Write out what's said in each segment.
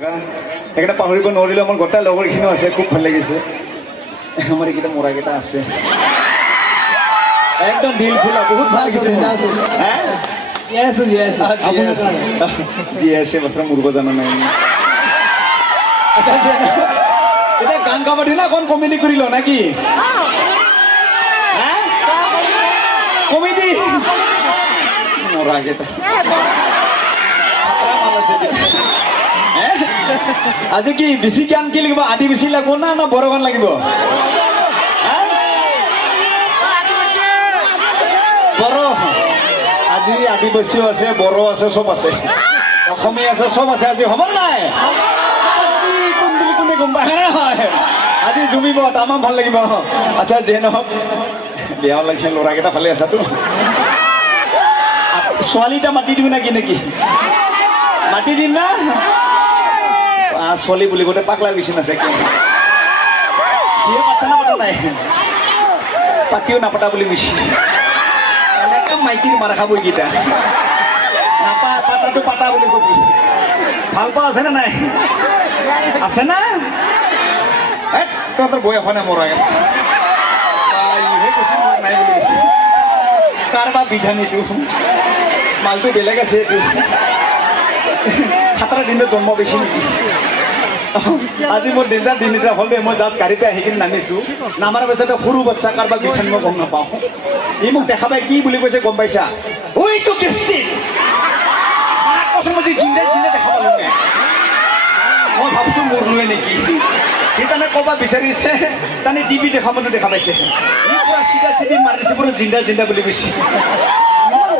সেইকেইটা পাহৰিব নোৱাৰিলোঁ। আমাৰ গোটেই লগৰখিনিও আছে, খুব ভাল লাগিছে। আমাৰ এইকেইটা মৰাকেইটা আছে, একদম দিল খোলা, বহুত ভাল লাগিছে। জীয়াই আছে বছৰ মূৰ্ব জানা নাই। এতিয়া গান গাব দিলে অকণ কমেডি কৰি লওঁ নাকি? কমেডি মৰাকেইটা আজি কি বেছি গান কি লাগিব? আদি বেছি লাগিব না না বড় গান লাগিব? বড় আজি আদিবাসীও আছে, বড়ো আছে, চব আছে, অসমীয়া আছে, চব আছে। আজি হ'ব নাই? আজি কোনদিন কোনে গম পায় নহয়? আজি জুমিব, তামাম ভাল লাগিব। আচ্ছা যিয়ে নহওক, বেয়াও লাগিছে। ল'ৰাকেইটা ভালে আছাতো? ছোৱালীটা মাতি দিওঁ নাকি? নেকি মাতি দিম না? ছোৱালী বুলি গোটেই পাগলা গৈছে নাছে। বিয়া পাতা নাপাতা নাই, পাতিও নাপাতা বুলি কৈছে। এনেকা মাইকীৰ মাৰ খাব এইকেইটা। নাপা পাতাটো পাতা বুলি কবি। ভাল পোৱা আছে নে নাই? আছে না? তহঁতৰ বয়স হোৱা নাই মৰা ইহে কৈছে নাই বুলি কৈছে। কাৰ বা বিধান এইটো? মালটো বেলেগ আছে এইটো। খাতৰা দিনত জন্ম বেছি নেকি? আজি মোৰ ডেঞ্জাৰ দিন এটা হ'ল দেই। মই জাষ্ট গাড়ীতে আহি কিনে নামিছোঁ। নামাৰ পিছতে সৰু বাচ্চা কাৰোবাৰ বিধান মই গম নাপাওঁ। ই মোক দেখা পাই কি বুলি কৈছে গম পাইছা? ওইটো কৃষ্টি জিন্দা জিন্দা দেখা পালোঁ। মই ভাবছোঁ মোৰ লৈ নেকি? সি তাৰমানে ক'বা বিচাৰিছে, তাৰমানে টিভি দেখা মানুহ দেখা পাইছে। চিধা চিধি মাৰিছে, পুৰো জিন্দা জিন্দা বুলি কৈছে।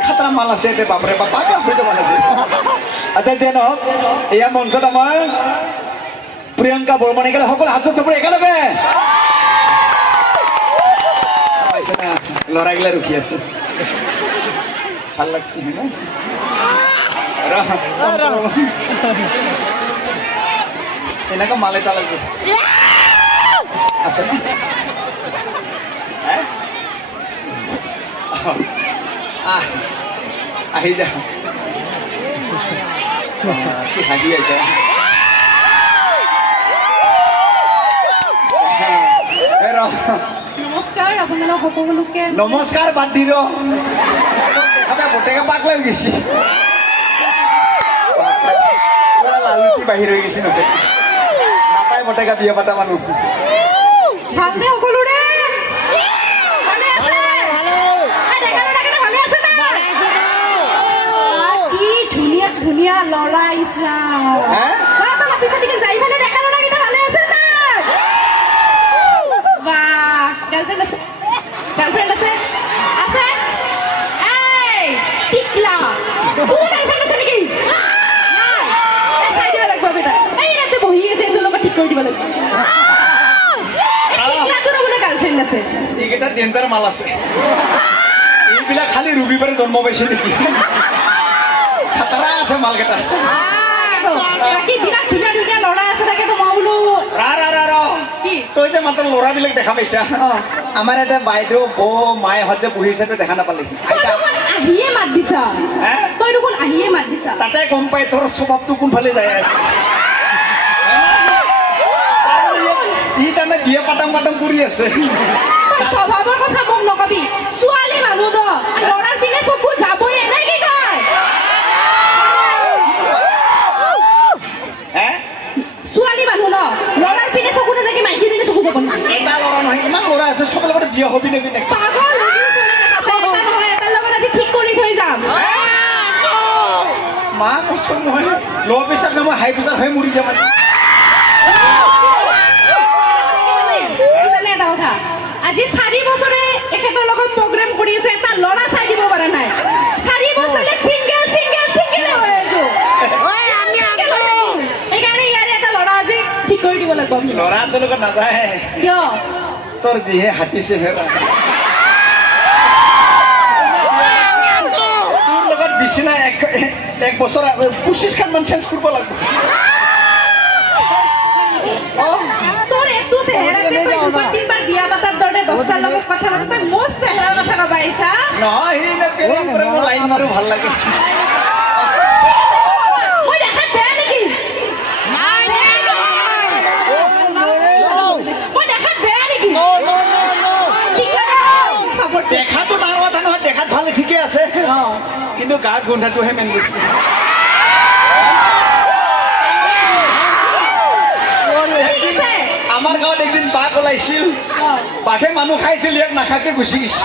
খাতৰা মাল আছে এতিয়া, বাপৰে বাপ হৈ যাব লাগে। আচ্ছা যে নহওক, এয়া মঞ্চত আমাৰ প্ৰিয়ংকা বৰ্মনে সকলো হাত চপৰে একেলগে পাইছে না? ল'ৰাগিলা ৰখি আছে, ভাল লাগছে হয় না? এনেকা মাল এটা লাগবে আছে না? আহি যা, কি হাঁহি আছে। নমস্কাৰ আপোনালোক সকলোকে। নমস্কাৰ বাদ দি গোটেই পাক লৈ গৈছি, লালুটি বাহিৰ হৈ গৈছি নছে। নাপায় বটেকা বিয়া পাতা মানুহ। ভালনে সকলোৰে? ভালে আছে? কি ধুনীয়া ধুনীয়া ল'ৰা ইছৰাম। যাই পেলাই দেখা ল'ৰাকেইটা ভালে আছে তাত? বাহ, গাৰ্লফ্ৰেণ্ড আছে? গাৰ্লফ্ৰেণ্ড আছে? আছে? এই টিকলা, তোৰ গাৰ্লফ্ৰেণ্ড আছে নেকি? নাই? চাই দিব লাগিব আমি তাক। এই ৰাতি বহি আছে, তোৰ লগত ঠিক কৰি দিব লাগিব। টিকলাটোৰো বোলে গাৰ্লফ্ৰেণ্ড আছে। এইকেইটা ডেঞ্জাৰ মাল আছে। এইবিলাক খালি ৰবিবাৰে জন্ম পাইছে নেকি? খাতৰা আছে মালকেইটা। বাকী বিৰাট ধুনীয়া ধুনীয়া ল'ৰা আছে, তাকেতো মই বোলো কি তই যে মাত্ৰ ল'ৰাবিলাক দেখা পাইছা? আমাৰ এটা বাইদেউ বৌ মায়েহঁত যে বহিছে তই দেখা নাপালি? আহিয়ে মাত দিছা, তই দেখোন আহিয়ে মাত দিছা। তাতে গম পাই তোৰ স্বভাৱটো কোনফালে যাই আছে। ই তাৰমানে বিয়া পাতাম পাতাম কৰি আছে। স্বভাৱৰ কথা মোক নকবি। ছোৱালী মানুহ ন, ল'ৰাৰ পিনে চকু যাবই নাই কি কয়? ছোৱালী মানুহ ন, ল'ৰাৰ পিনে চকু নাথাকি মাইকী পিনে চকু যাব না। এটা ল'ৰা নহয়, ইমান ল'ৰা আছে, চবৰ লগতে বিয়া হবি নেকি? পাগল নহয়, এটাৰ লগত আজি ঠিক কৰি থৈ যাম। মা কষ্ট নহয়, ল' প্ৰেছাৰ নহয়, হাই প্ৰেছাৰ হৈ মৰি যাম। এটা কথা, আজি 4 বছৰে এখেতৰ লগত প্ৰগ্ৰেম কৰি আছো, এটা ল'ৰা চাই দিব পৰা নাই। 4 বছৰলে চিংগল চিংগল চিংগলে হৈ আছো। সেইকাৰণে ইয়াৰে এটা ল'ৰা আজি ঠিক কৰি দিব লাগিব। ল'ৰা তোৰ লগত নাযায়, কিয়? তোৰ যিহে হাতিছে তোৰ লগত বিচনা এক বছৰ 25 মান চেঞ্জ কৰিব লাগিব। তোৰ এইটো চেহেৰাতে তই 2-3বাৰ বিয়া পাতাৰ দৰে 10টাৰ লগত কথা পাতা, তই মোৰ চেহেৰাৰ কথা কব আহিছা? নহয়, সি লাইন মাৰো ভাল লাগে। মই দেখাত বেয়া নেকি? কিন্তু গাত গোন্ধাটোহে মেইন বস্তু ঠিক আছে আমাৰ গাঁৱত একদিন বাঘ ওলাইছিল বাঘে মানুহ খাইছিল ইয়াক নাখাকে গুচি গৈছে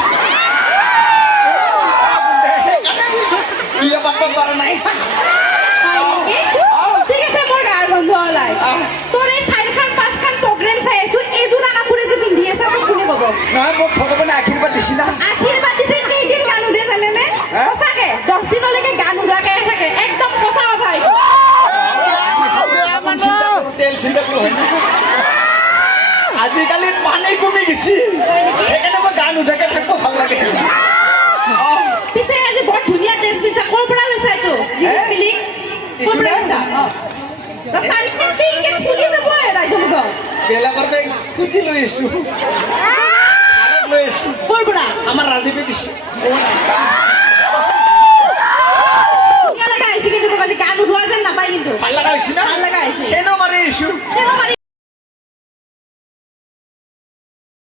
বিয়া পাতিব পৰা নাই ঠিক আছে মোৰ গাৰ বন্ধ ওলাই তোৰ এই 4খান 5খান প্ৰগ্ৰেম চাই আছো এযোৰা কাপোৰে যে পিন্ধি আছে তোক কোনে ক'ব নহয় মোক ভগৱানে আশীৰ্বাদ দিছি না আশীৰ্বাদ দিছে কেইদিন গান উদে জানেনে সঁচাকে 10 দিনলৈকে গান উদাকে থাকে একদম সঁচা কথা এইটো তেল চিন্তা কৰোঁ হয় না আজিকালি পানী কমি গৈছে সেইকাৰণে মই গান উঠাকে থাকিব ভাল লাগে পিছে আজি বৰ ধুনীয়া ড্ৰেছ পিন্ধছা ক'ৰ পৰা লৈছা এইটো জিম পিলি ক'ৰ পৰা লৈছা তাৰিখে পিংকে ফুলি যাব ৰাইজমজ বেলেগৰ পৰা খুচি লৈ আহিছোঁ লৈ আহিছোঁ ক'ৰ পৰা আমাৰ ৰাজীৱে দিছে ধুনীয়া লগা আহিছে কিন্তু তোক আজি গান উঠোৱা যেন নাপায় কিন্তু ভাল লগা হৈছে না ভাল লগা আহিছে চেনো মাৰি আহিছোঁ চেনো মাৰি